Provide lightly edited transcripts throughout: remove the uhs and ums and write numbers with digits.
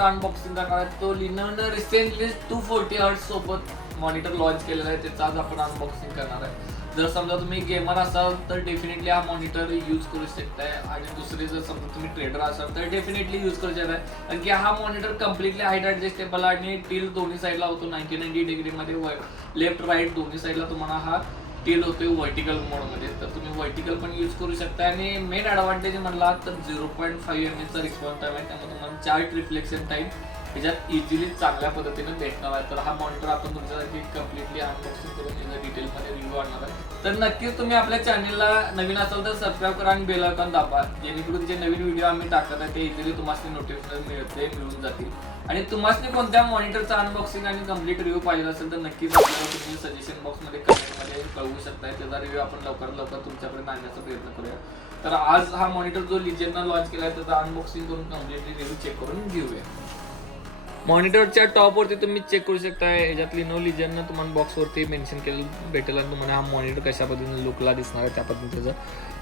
Unboxing करणार आहे. तो लिनोनं रिसेंटली 240 हर्ट्झ सोबत मॉनिटर लॉन्च केलेला आहे, त्याचा आज आपण अनबॉक्सिंग करणार आहे. जर समजा तुम्ही गेमर असाल तर डेफिनेटली हा मॉनिटर यूज करू शकताय, आणि दुसरे जर समजा तुम्ही ट्रेडर असाल तर डेफिनेटली यूज करू शकताय. कारण की हा मॉनिटर कम्प्लिटली हाईट ऍडजस्टेबल आणि टिल्ट दोन्ही साईडला होतो. 90 डिग्रीमध्ये लेफ्ट राईट दोन्ही साईडला तुम्हाला हा टिल्ट होतोय व्हर्टिकल मोडमध्ये. तर तुम्ही व्हर्टिकल पण यूज करू शकता. आणि मेन ॲडव्हान्टेज म्हणला तर 0.5 mAh चा रिस्पॉन्स टाइम आहे, त्यामुळे तुम्हाला चार्ट रिफ्लेक्शन टाइम ह्याच्यात इझिली चांगल्या पद्धतीने भेटणार आहे. तर हा मॉनिटर आपण तुमच्यासाठी कम्प्लिटली अनबॉक्सिंग करून त्याचा डिटेलमध्ये रिव्ह्यू आणणार आहे. तर नक्कीच तुम्ही आपल्या चॅनलला नवीन असाल तर सबस्क्राईब करा आणि बेल आयकॉन दाबा, जेणेकरून जे नवीन व्हिडिओ आम्ही टाकत आहे ते इझिली तुम्हाला नोटिफिकेशन मिळून जातील. आणि तुम्हाला कोणत्या मॉनिटरचा अनबॉक्सिंग आणि कम्प्लीट रिव्ह्यू पाहिजे असेल तर नक्कीच आपल्याला तुम्ही सजेशन बॉक्समध्ये कमेंटमध्ये कळवू शकताय. त्याचा रिव्ह्यू आपण लवकरात लवकर तुमच्यापर्यंत आणण्याचा प्रयत्न करूया. तर आज हा मॉनिटर जो लिजेंडनं लॉन्च केला आहे त्याचा अनबॉक्सिंग करून कम्प्लीटली रिव्ह्यू चेक करून घेऊया. मॉनिटरच्या टॉपवरती तुम्ही चेक करू शकता, ह्याच्यात लिनो लिजेंडनं तुम्हाला बॉक्सवरती मेन्शन केलं भेटेल आणि तुम्हाला हा मॉनिटर कशा पद्धतीने लुकला दिसणार आहे त्या पद्धतीचं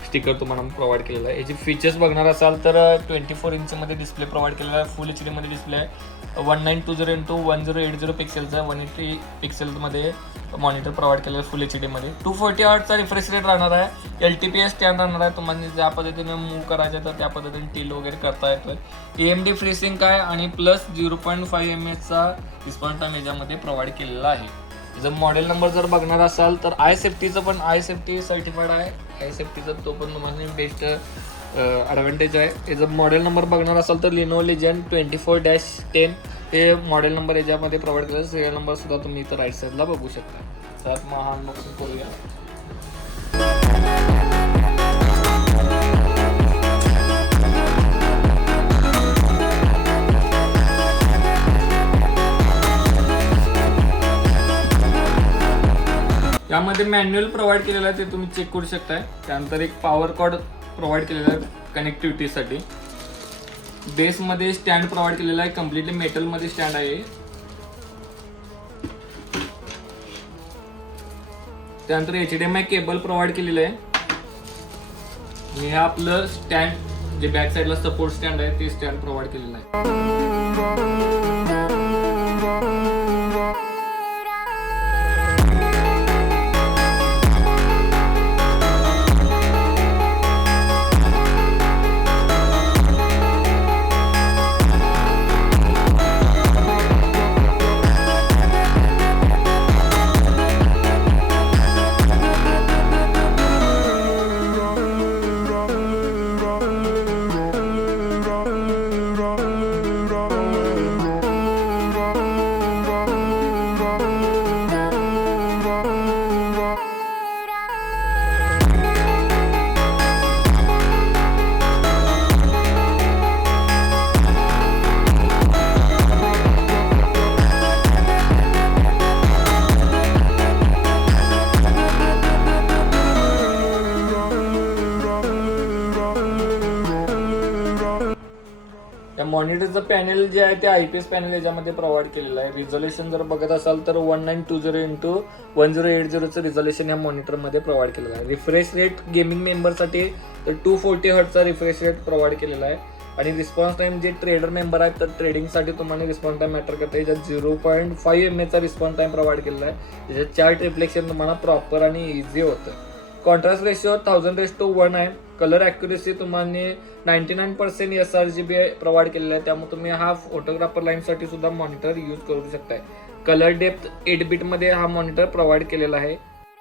स्टिकर तुम्हाला प्रोव्हाइड केलेलं आहे. याची फीचर्स बघणार असाल तर 24 इंचमध्ये डिस्प्ले प्रोव्हाइड केलेला आहे, फुल HD मध्ये डिस्प्ले आहे, 1920x1080 पिक्सेलचा 180 पिक्सेलमध्ये मॉनिटर प्रोव्हाइड केलेलं आहे फुल HD मध्ये. 240 हर्ट्झचा रिफ्रेश रेट राहणार आहे, LTPS स्टँड राहणार आहे. तुम्हाला ज्या पद्धतीने मूव्ह करायचं तर त्या पद्धतीने टिल वगैरे करता येतोय. AMD FreeSync आहे आणि प्लस 0.5 mAh चा रिस्पॉन्स टाइम याच्यामध्ये प्रोव्हाइड केलेला आहे. जर मॉडेल नंबर जर बघणार असाल तर आय सेफ्टीचं पण सेफ्टी सर्टिफाईड आहे. आय सेफ्टीचा तो पण तुम्हाला बेस्ट ॲडव्हान्टेज आहे. याचं मॉडेल नंबर बघणार असाल तर लिनो लिजेंड 24-10 हे मॉडेल नंबर याच्यामध्ये प्रोव्हाइड केलं. सिरियल नंबर सुद्धा तुम्ही इथं राईट साईडला बघू शकता. तर मग हा अनबॉक्सिंग करूया. यामध्ये मॅन्युअल प्रोव्हाइड केलेलं आहे, ते तुम्ही चेक करू शकताय. त्यानंतर एक पॉवर कॉर्ड प्रोव्हाइड केलेला आहे कनेक्टिव्हिटीसाठी. बेसमध्ये स्टँड प्रोव्हाइड केलेला आहे, कम्प्लिटली मेटलमध्ये स्टँड आहे. त्यानंतर HDMI केबल प्रोव्हाइड केलेलं आहे. हे आपलं स्टँड जे बॅक साईडला सपोर्ट स्टँड आहे ते स्टँड प्रोव्हाइड केलेलं आहे. या मॉनिटरचं पॅनल जे आहे ते IPS पॅनल याच्यामध्ये प्रोव्हाइड केलेलं आहे. रिझोल्युशन जर बघत असाल तर 1920x1080चं रिझोल्युशन या मॉनिटरमध्ये प्रोव्हाइड केलेलं आहे. रिफ्रेश रेट गेमिंग मेंबरसाठी तर 240 हर्ट्झचा रिफ्रेश रेट प्रोव्हाइड केलेला आहे. आणि रिस्पॉन्स टाइम जे ट्रेडर मेंबर आहेत तर ट्रेडिंगसाठी तुम्हाला रिस्पॉन्स टाइम मॅटर करते. याच्यात 0.5 mAh चा रिस्पॉन्स टाइम प्रोव्हाइड केलेला आहे. त्याच्यात चार्ट रिफ्लेक्शन तुम्हाला प्रॉपर आणि इझी होतं. कॉन्ट्रास्ट रेशिओ 1000:1 आहे. कलर ॲक्युरेसी तुम्हाला 99% sRGB प्रोव्हाइड केलेला आहे, त्यामुळे तुम्ही हा फोटोग्राफर लाईनसाठी सुद्धा मॉनिटर यूज करू शकताय. कलर डेप्थ 8 बिटमध्ये हा मॉनिटर प्रोव्हाइड केलेला आहे.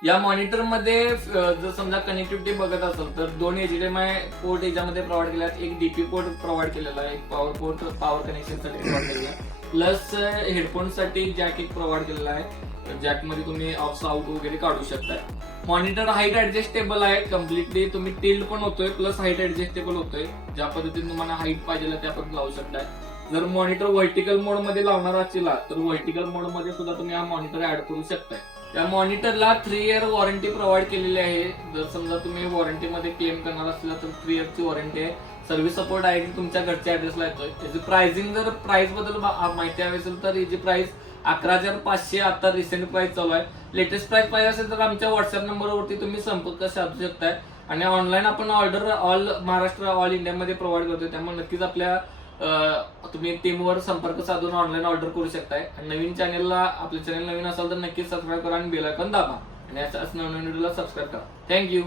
या मॉनिटरमध्ये जर समजा कनेक्टिव्हिटी बघत असेल तर 2 HDMI पोर्ट याच्यामध्ये प्रोव्हाइड केले आहेत, एक DP पोर्ट प्रोव्हाइड केलेला आहे, एक पॉवर पोर्ट पॉवर कनेक्शनसाठी प्रोव्हाइड केलेला आहे, प्लस हेडफोनसाठी जॅक एक प्रोव्हाइड केलेला आहे. जॅकमध्ये तुम्ही ऑफ आउट वगैरे काढू शकताय. मॉनिटर हाईट ऍडजस्टेबल आहे, कम्प्लिटली तुम्ही टिल्ट पण होतोय प्लस हाईट ऍडजस्टेबल होतोय. ज्या पद्धतीने तुम्हाला हाईट पाहिजे त्या पण लावू शकताय. जर मॉनिटर व्हर्टिकल मोड मध्ये लावणार असेल तर व्हर्टिकल मोड मध्ये सुद्धा तुम्ही हा मॉनिटर ऍड करू शकताय. या मॉनिटरला 3 इयर वॉरंटी प्रोव्हाइड केलेली आहे. जर समजा तुम्ही वॉरंटीमध्ये क्लेम करणार असेल तर 3 इयरची वॉरंटी आहे. सर्व्हिस सपोर्ट आहे तुमच्या घरच्या ऍड्रेसला येतोय. त्याची प्राइसिंग जर प्राइस बद्दल माहिती हवी असेल तर याची प्राइस 11,500 आता रिसेंट प्राइस चालू आहे. लेटेस्ट प्राइस पाहिजे असेल तर आमच्या व्हॉट्सअप नंबरवरती तुम्ही संपर्क साधू शकताय. आणि ऑनलाईन आपण ऑर्डर ऑल महाराष्ट्र ऑल इंडियामध्ये प्रोव्हाइड करतोय, त्यामुळे नक्कीच आपल्या तुम्ही टीमवर संपर्क साधून ऑनलाईन ऑर्डर करू शकताय. आणि नवीन चॅनलला, आपल्या चॅनल नवीन असाल तर नक्कीच सबस्क्राईब करा आणि बेल आयकॉन दाबा आणि अशाच नवीन व्हिडिओला सबस्क्राईब करा. थँक्यू.